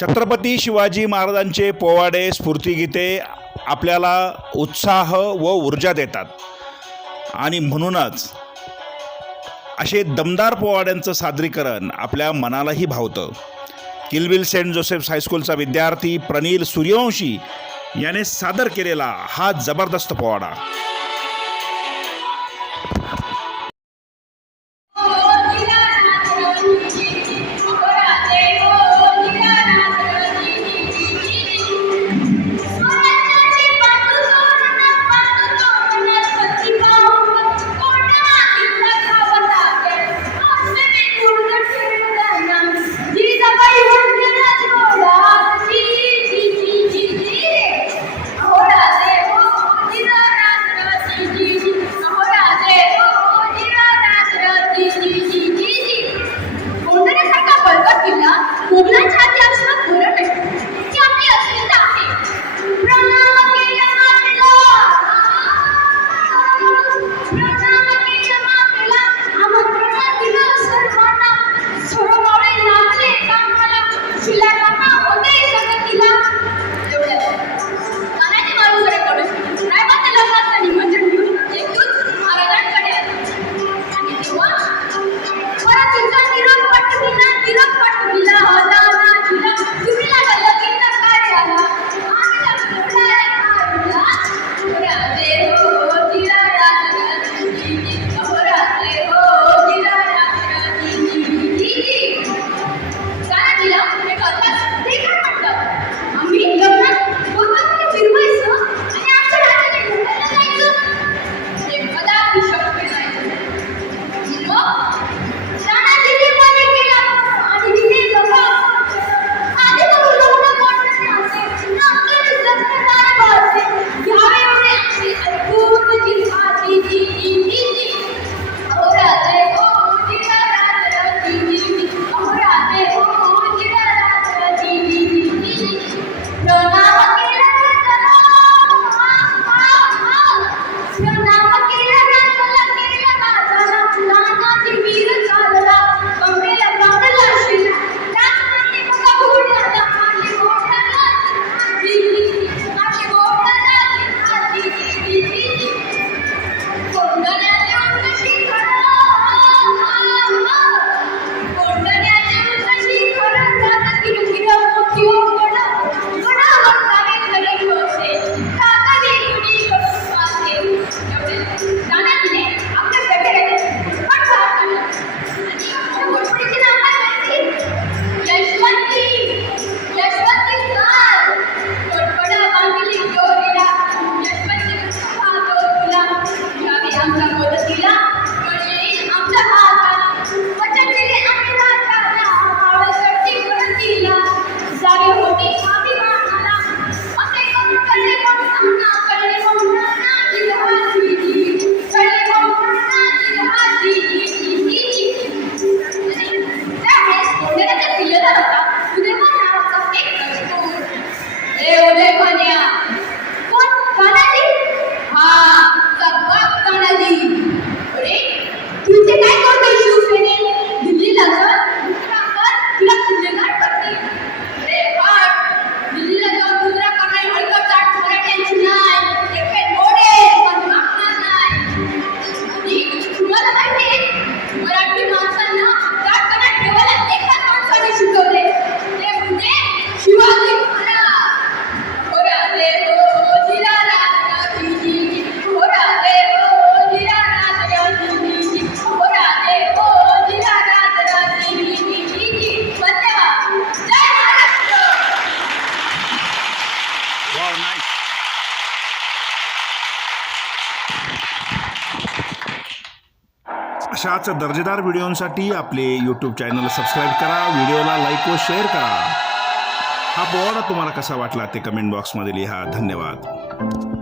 छत्रपती शिवाजी महाराजांचे पोवाडे स्फूर्तिगीते आपल्याला उत्साह व ऊर्जा देतात आणि म्हणूनच असे दमदार पोवाड्यांचं सादरीकरण आपल्या मनालाही भावतं। किलबिल सेंट जोसेफ्स हायस्कूलचा विद्यार्थी प्रनिल सूर्यवंशी याने सादर केलेला हा जबरदस्त पोवाडा। अशाच दर्जेदार व्हिडिओंसाठी आपले यूट्यूब चॅनल सबस्क्राईब करा, व्हिडिओला लाईक व शेअर करा। हा पोवाडा तुम्हाला कसा वाटला ते कमेंट बॉक्समध्ये लिहा। धन्यवाद।